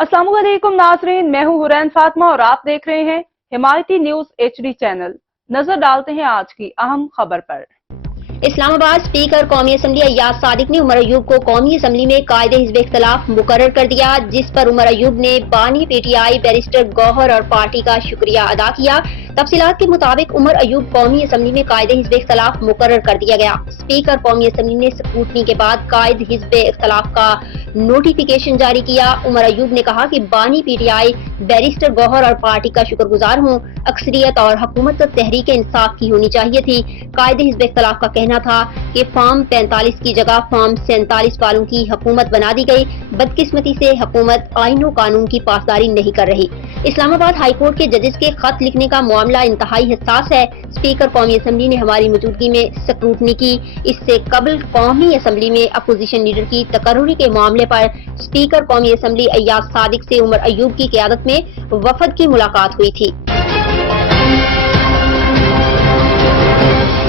अस्सलाम वालेकुम नाज़रीन, मैं हूं हुरैन फातिमा और आप देख रहे हैं हिमायती न्यूज HD चैनल। नजर डालते हैं आज की अहम खबर पर। इस्लामाबाद स्पीकर कौमी असम्बली अय्याज सादिक ने उमर अयूब को कौमी असम्बली में कायदे हिज़्ब इख्तिलाफ मुकर्रर कर दिया, जिस पर उमर अयूब ने बानी PTI बैरिस्टर गौहर और पार्टी का शुक्रिया अदा किया। तफसीलात के मुताबिक उमर अयूब कौमी असम्बली में कायदे हिज़्ब इख्तिलाफ मुकर्रर कर दिया गया। स्पीकर कौमी असम्बली ने स्क्रूटनी के बाद कायदे हिज़्ब इख्तिलाफ का नोटिफिकेशन जारी किया। उमर अयूब ने कहा कि बानी PTI बैरिस्टर गौहर और पार्टी का शुक्रगुजार हूँ। अक्सरियत और हुकूमत तहरीक इंसाफ की होनी चाहिए थी। कायदे हिज़्ब इख्तिलाफ का कहना था कि फॉर्म 45 की जगह फॉर्म 47 वालों की हुकूमत बना दी गई। बदकिस्मती से हुकूमत आईन और कानून की पासदारी नहीं कर रही। इस्लामाबाद हाई कोर्ट के जजेस के खत लिखने का मामला इंतहाई हसास है। स्पीकर कौमी असम्बली ने हमारी मौजूदगी में स्क्रूटनी की। इससे कबल कौमी असम्बली में अपोजिशन लीडर की तकर्रुरी के मामले पर स्पीकर कौमी असम्बली अय्याज सादिक से उमर अयूब की क़यादत में वफद की मुलाकात हुई थी।